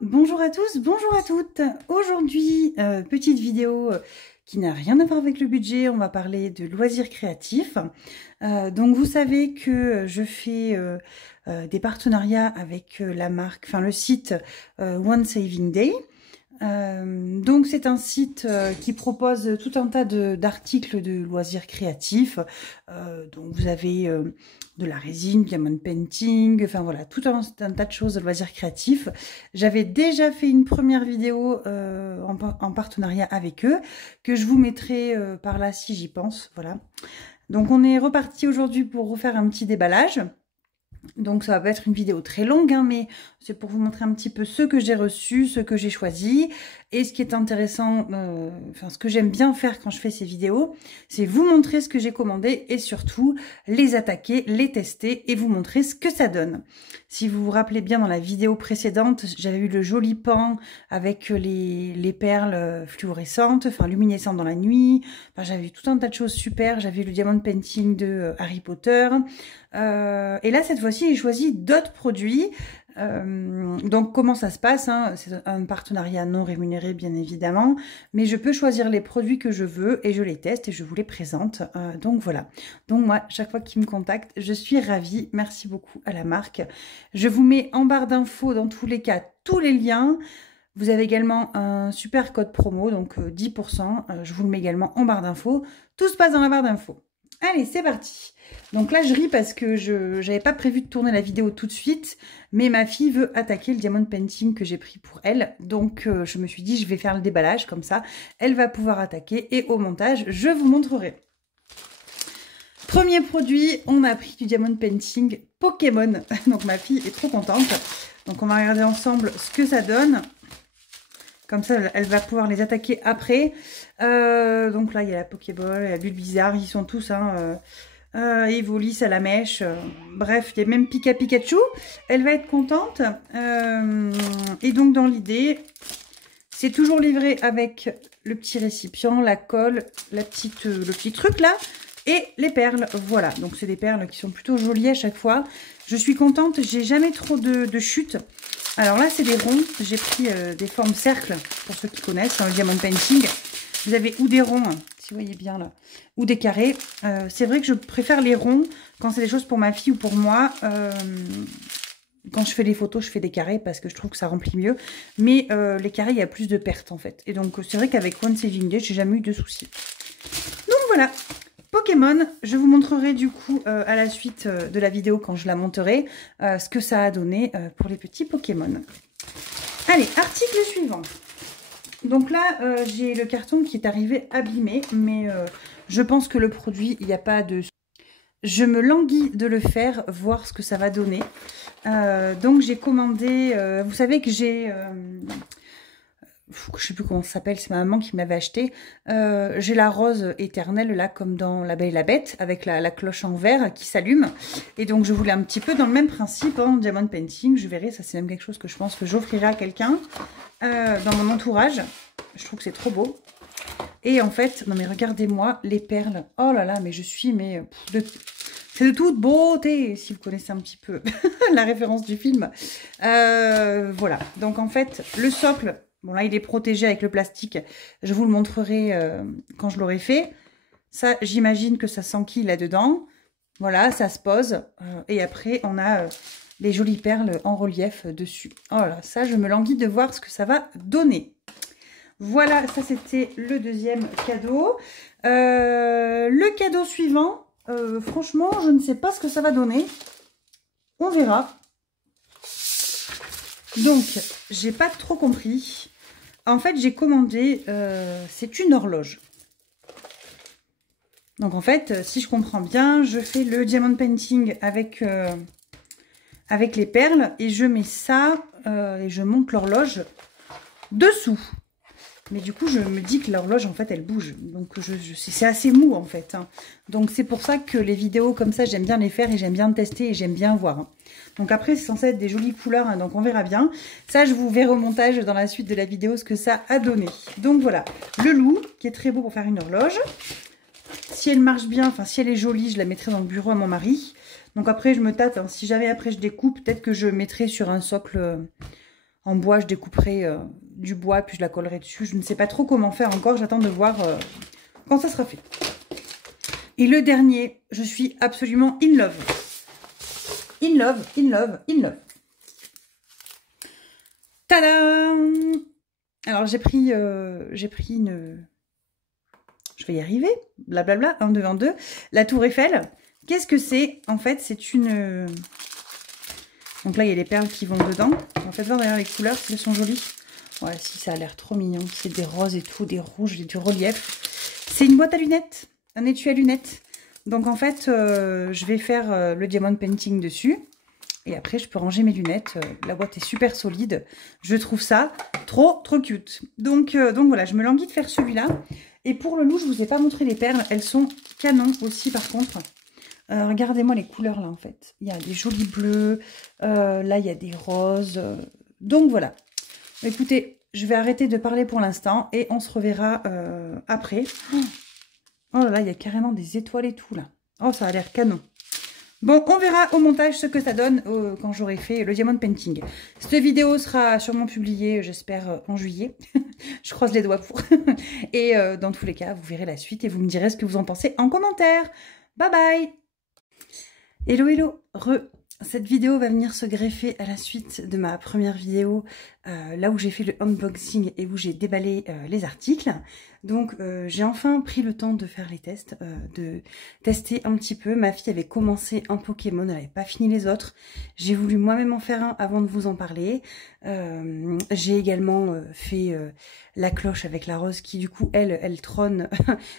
bonjour à tous, bonjour à toutes. Aujourd'hui, petite vidéo qui n'a rien à voir avec le budget, on va parler de loisirs créatifs. Donc vous savez que je fais des partenariats avec la marque, enfin le site One Saving Day. Donc c'est un site qui propose tout un tas d'articles de loisirs créatifs. Donc vous avez de la résine, diamond painting, enfin voilà, tout un tas de choses de loisirs créatifs. J'avais déjà fait une première vidéo en partenariat avec eux, que je vous mettrai par là si j'y pense, voilà. Donc on est reparti aujourd'hui pour refaire un petit déballage. Donc ça va pas être une vidéo très longue, hein, mais c'est pour vous montrer un petit peu ce que j'ai reçu, ce que j'ai choisi. Et ce qui est intéressant, enfin ce que j'aime bien faire quand je fais ces vidéos, c'est vous montrer ce que j'ai commandé et surtout les attaquer, les tester et vous montrer ce que ça donne. Si vous vous rappelez bien, dans la vidéo précédente, j'avais eu le joli pan avec les perles fluorescentes, enfin luminescentes dans la nuit. Enfin, j'avais eu tout un tas de choses super. J'avais eu le diamond painting de Harry Potter. Et là, cette fois-ci, j'ai choisi d'autres produits. Donc, comment ça se passe, hein? C'est un partenariat non rémunéré, bien évidemment. Mais je peux choisir les produits que je veux et je les teste et je vous les présente. Donc, voilà. Donc, moi, chaque fois qu'ils me contactent, je suis ravie. Merci beaucoup à la marque. Je vous mets en barre d'infos, dans tous les cas, tous les liens. Vous avez également un super code promo, donc 10%. Je vous le mets également en barre d'infos. Tout se passe dans la barre d'infos. Allez, c'est parti. Donc là, je ris parce que je n'avais pas prévu de tourner la vidéo tout de suite, mais ma fille veut attaquer le diamond painting que j'ai pris pour elle. Donc, je me suis dit, je vais faire le déballage comme ça. Elle va pouvoir attaquer et au montage, je vous montrerai. Premier produit, on a pris du diamond painting Pokémon. Donc, ma fille est trop contente. Donc, on va regarder ensemble ce que ça donne. Comme ça, elle va pouvoir les attaquer après. Donc là, il y a la Pokéball, il y a Bulbizarre, ils sont tous, hein, Evoli, Salamèche. Bref, il y a même Pikachu. Elle va être contente. Et donc, dans l'idée, c'est toujours livré avec le petit récipient, la colle, le petit truc là, et les perles. Voilà, donc c'est des perles qui sont plutôt jolies à chaque fois. Je suis contente, j'ai jamais trop de chutes. Alors là, c'est des ronds. J'ai pris des formes cercles, pour ceux qui connaissent, dans le diamond painting. Vous avez ou des ronds, si vous voyez bien là, ou des carrés. C'est vrai que je préfère les ronds quand c'est des choses pour ma fille ou pour moi. Quand je fais des photos, je fais des carrés parce que je trouve que ça remplit mieux. Mais les carrés, il y a plus de pertes en fait. Et donc, c'est vrai qu'avec One Saving Day, j'ai jamais eu de soucis. Donc voilà. Pokémon, je vous montrerai du coup à la suite de la vidéo quand je la monterai ce que ça a donné pour les petits Pokémon. Allez, article suivant. Donc là, j'ai le carton qui est arrivé abîmé, mais je pense que le produit, il n'y a pas de... Je me languis de le faire, voir ce que ça va donner. Donc j'ai commandé, vous savez que j'ai... je sais plus comment ça s'appelle, c'est ma maman qui m'avait acheté. J'ai la rose éternelle là, comme dans La Belle et la Bête, avec la cloche en verre qui s'allume. Et donc je voulais un petit peu dans le même principe, en diamond painting. Je verrai, ça c'est même quelque chose que je pense que j'offrirai à quelqu'un dans mon entourage. Je trouve que c'est trop beau. Et en fait, non mais regardez-moi les perles. Oh là là, mais je suis c'est de toute beauté, si vous connaissez un petit peu la référence du film. Voilà, donc en fait, le socle... Bon, là, il est protégé avec le plastique. Je vous le montrerai quand je l'aurai fait. Ça, j'imagine que ça s'enquille là-dedans. Voilà, ça se pose. Et après, on a les jolies perles en relief dessus. Oh là, ça, je me languis de voir ce que ça va donner. Voilà, ça, c'était le deuxième cadeau. Le cadeau suivant, franchement, je ne sais pas ce que ça va donner. On verra. Donc, j'ai pas trop compris. En fait, j'ai commandé, c'est une horloge. Donc, en fait, si je comprends bien, je fais le diamond painting avec les perles et je mets ça et je monte l'horloge dessous. Mais du coup, je me dis que l'horloge, en fait, elle bouge. Donc, c'est assez mou, en fait. Hein. Donc, c'est pour ça que les vidéos comme ça, j'aime bien les faire et j'aime bien tester et j'aime bien voir. Hein. Donc, après, c'est censé être des jolies couleurs, hein, donc on verra bien. Ça, je vous verrai au montage dans la suite de la vidéo ce que ça a donné. Donc, voilà. Le loup, qui est très beau pour faire une horloge. Si elle marche bien, enfin, si elle est jolie, je la mettrai dans le bureau à mon mari. Donc, après, je me tâte. Hein. Si jamais après, je découpe, peut-être que je mettrai sur un socle... en bois, je découperai du bois, puis je la collerai dessus. Je ne sais pas trop comment faire encore, j'attends de voir quand ça sera fait. Et le dernier, je suis absolument in love. In love, in love, in love. Tadam! Alors j'ai pris une... Je vais y arriver. Blablabla, 1, 2, 1, 2. La tour Eiffel. Qu'est-ce que c'est? En fait, c'est une... Donc là, il y a les perles qui vont dedans. En fait, voir derrière les couleurs, si elles sont jolies. Ouais, si, ça a l'air trop mignon. C'est des roses et tout, des rouges et du relief. C'est une boîte à lunettes. Un étui à lunettes. Donc en fait, je vais faire le diamond painting dessus. Et après, je peux ranger mes lunettes. La boîte est super solide. Je trouve ça trop cute. Donc voilà, je me languis de faire celui-là. Et pour le loup, je ne vous ai pas montré les perles. Elles sont canon aussi, par contre. Regardez-moi les couleurs, là, en fait. Il y a des jolis bleus. Là, il y a des roses. Donc voilà. Écoutez, je vais arrêter de parler pour l'instant. Et on se reverra après. Oh là là, il y a carrément des étoiles et tout, là. Oh, ça a l'air canon. Bon, on verra au montage ce que ça donne quand j'aurai fait le diamond painting. Cette vidéo sera sûrement publiée, j'espère, en juillet. Je croise les doigts pour. Et dans tous les cas, vous verrez la suite et vous me direz ce que vous en pensez en commentaire. Bye bye! Hello, hello! Cette vidéo va venir se greffer à la suite de ma première vidéo, là où j'ai fait le unboxing et où j'ai déballé les articles. Donc j'ai enfin pris le temps de faire les tests, de tester un petit peu. Ma fille avait commencé un Pokémon, elle n'avait pas fini les autres. J'ai voulu moi-même en faire un avant de vous en parler. J'ai également fait la cloche avec la rose qui du coup elle trône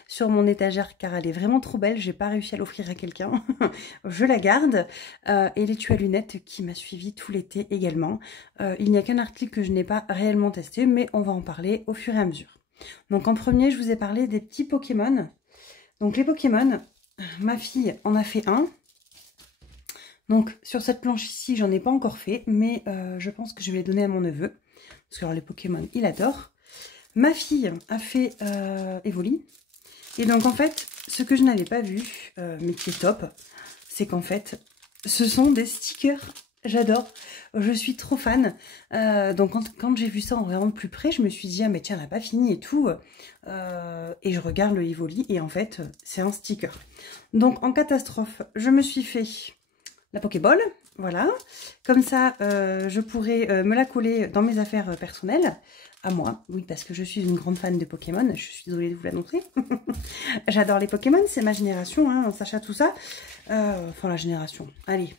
sur mon étagère car elle est vraiment trop belle. J'ai pas réussi à l'offrir à quelqu'un. Je la garde. Et l'étui à lunettes qui m'a suivi tout l'été également. Il n'y a qu'un article que je n'ai pas réellement testé, mais on va en parler au fur et à mesure. Donc en premier, je vous ai parlé des petits Pokémon. Donc les Pokémon, ma fille en a fait un. Donc sur cette planche ici, j'en ai pas encore fait, mais je pense que je vais les donner à mon neveu. Parce que alors, les Pokémon, il adore. Ma fille a fait Evoli. Et donc en fait, ce que je n'avais pas vu, mais qui est top, c'est qu'en fait, ce sont des stickers. J'adore, je suis trop fan. Donc quand j'ai vu ça en vraiment de plus près, je me suis dit, ah mais tiens, elle n'a pas fini et tout. Et je regarde le Evoli et en fait, c'est un sticker. Donc en catastrophe, je me suis fait la Pokéball, voilà. Comme ça, je pourrais me la coller dans mes affaires personnelles. À moi, oui, parce que je suis une grande fan de Pokémon. Je suis désolée de vous l'annoncer. J'adore les Pokémon, c'est ma génération, hein, Sacha, tout ça. Enfin, la génération, allez.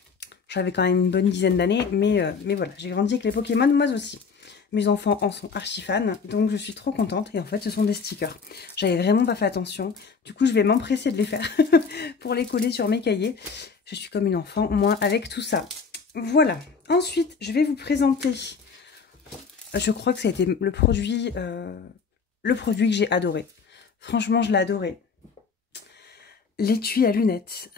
J'avais quand même une bonne dizaine d'années, mais voilà, j'ai grandi avec les Pokémon, moi aussi. Mes enfants en sont archi fans, donc je suis trop contente. Et en fait, ce sont des stickers. J'avais vraiment pas fait attention. Du coup, je vais m'empresser de les faire pour les coller sur mes cahiers. Je suis comme une enfant, moi, avec tout ça. Voilà. Ensuite, je vais vous présenter... Je crois que ça a été le produit que j'ai adoré. Franchement, je l'ai adoré. L'étui à lunettes.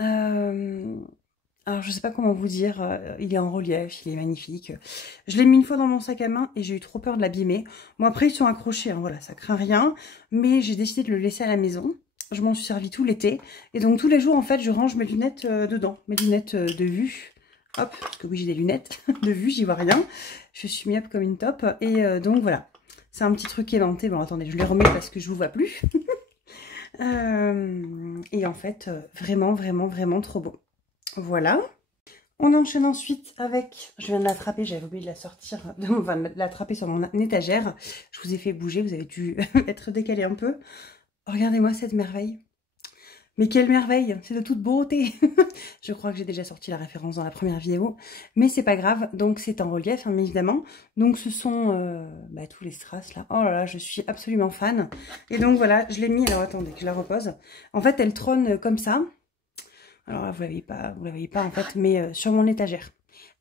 Alors, je sais pas comment vous dire, il est en relief, il est magnifique. Je l'ai mis une fois dans mon sac à main et j'ai eu trop peur de l'abîmer. Bon, après, ils sont accrochés, hein, voilà, ça craint rien. Mais j'ai décidé de le laisser à la maison. Je m'en suis servi tout l'été. Et donc, tous les jours, en fait, je range mes lunettes dedans. Mes lunettes de vue. Hop, parce que oui, j'ai des lunettes de vue, j'y vois rien. Je suis myope comme une top. Et donc, voilà. C'est un petit truc édenté. Bon, attendez, je les remets parce que je vous vois plus. Et en fait, vraiment, vraiment, vraiment trop beau. Voilà. On enchaîne ensuite avec... Je viens de l'attraper, j'avais oublié de la sortir, enfin de l'attraper sur mon étagère. Je vous ai fait bouger, vous avez dû être décalé un peu. Regardez-moi cette merveille. Mais quelle merveille, c'est de toute beauté. Je crois que j'ai déjà sorti la référence dans la première vidéo, mais c'est pas grave. Donc c'est en relief, hein, évidemment. Donc ce sont tous les strass là. Oh là là, je suis absolument fan. Et donc voilà, je l'ai mis, alors attendez que je la repose. En fait, elle trône comme ça. Alors là, vous la voyez pas en fait, mais sur mon étagère.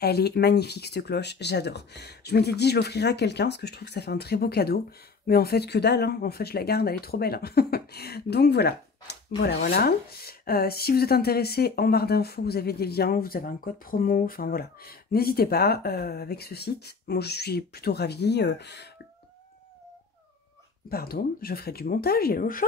Elle est magnifique cette cloche, j'adore. Je m'étais dit je l'offrirai à quelqu'un parce que je trouve que ça fait un très beau cadeau. Mais en fait que dalle, hein. En fait je la garde, elle est trop belle. Hein. Donc voilà, voilà. Si vous êtes intéressé, en barre d'infos vous avez des liens, vous avez un code promo, enfin voilà. N'hésitez pas avec ce site, moi je suis plutôt ravie. Pardon, je ferai du montage, il y a le chat.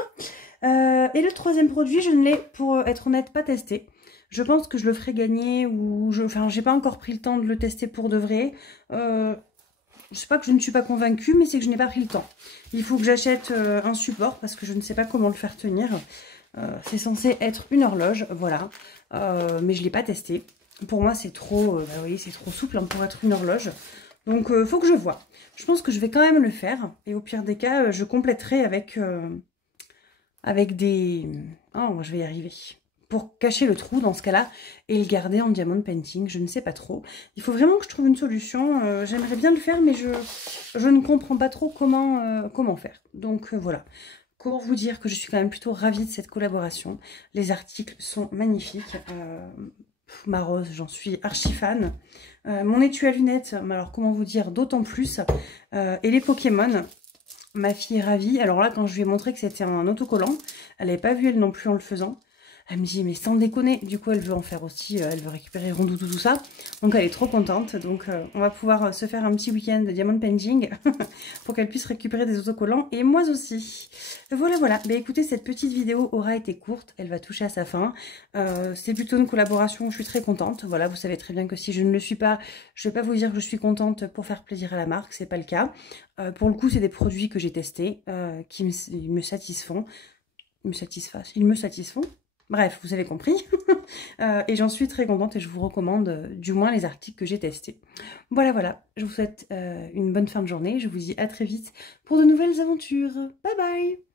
Et le troisième produit, je ne l'ai, pour être honnête, pas testé. Je pense que je le ferai gagner ou... Enfin, j'ai pas encore pris le temps de le tester pour de vrai. sais pas que je ne suis pas convaincue, mais c'est que je n'ai pas pris le temps. Il faut que j'achète un support parce que je ne sais pas comment le faire tenir. C'est censé être une horloge, voilà. Mais je ne l'ai pas testé. Pour moi, c'est trop, bah oui, c'est trop souple hein, pour être une horloge. Donc, faut que je voie. Je pense que je vais quand même le faire. Et au pire des cas, je compléterai avec des... Oh, je vais y arriver. Pour cacher le trou dans ce cas-là et le garder en diamond painting, je ne sais pas trop. Il faut vraiment que je trouve une solution. J'aimerais bien le faire, mais je ne comprends pas trop comment faire. Donc, voilà. Comment vous dire que je suis quand même plutôt ravie de cette collaboration. Les articles sont magnifiques. Ma rose, j'en suis archi fan. Mon étui à lunettes, alors comment vous dire, d'autant plus. Et les Pokémon, ma fille est ravie. Alors là, quand je lui ai montré que c'était un autocollant, elle n'avait pas vu elle non plus en le faisant. Elle me dit, mais sans déconner, du coup elle veut en faire aussi, elle veut récupérer Rondoudou, tout ça. Donc elle est trop contente, donc on va pouvoir se faire un petit week-end de diamond painting pour qu'elle puisse récupérer des autocollants, et moi aussi. Voilà, voilà. Mais écoutez, cette petite vidéo aura été courte, elle va toucher à sa fin. C'est plutôt une collaboration, je suis très contente. Voilà, vous savez très bien que si je ne le suis pas, je ne vais pas vous dire que je suis contente pour faire plaisir à la marque, c'est pas le cas. Pour le coup, c'est des produits que j'ai testés, qui me satisfont. Ils me satisfont. Bref, vous avez compris. Et j'en suis très contente et je vous recommande du moins les articles que j'ai testés. Voilà, voilà. Je vous souhaite une bonne fin de journée. Je vous dis à très vite pour de nouvelles aventures. Bye bye!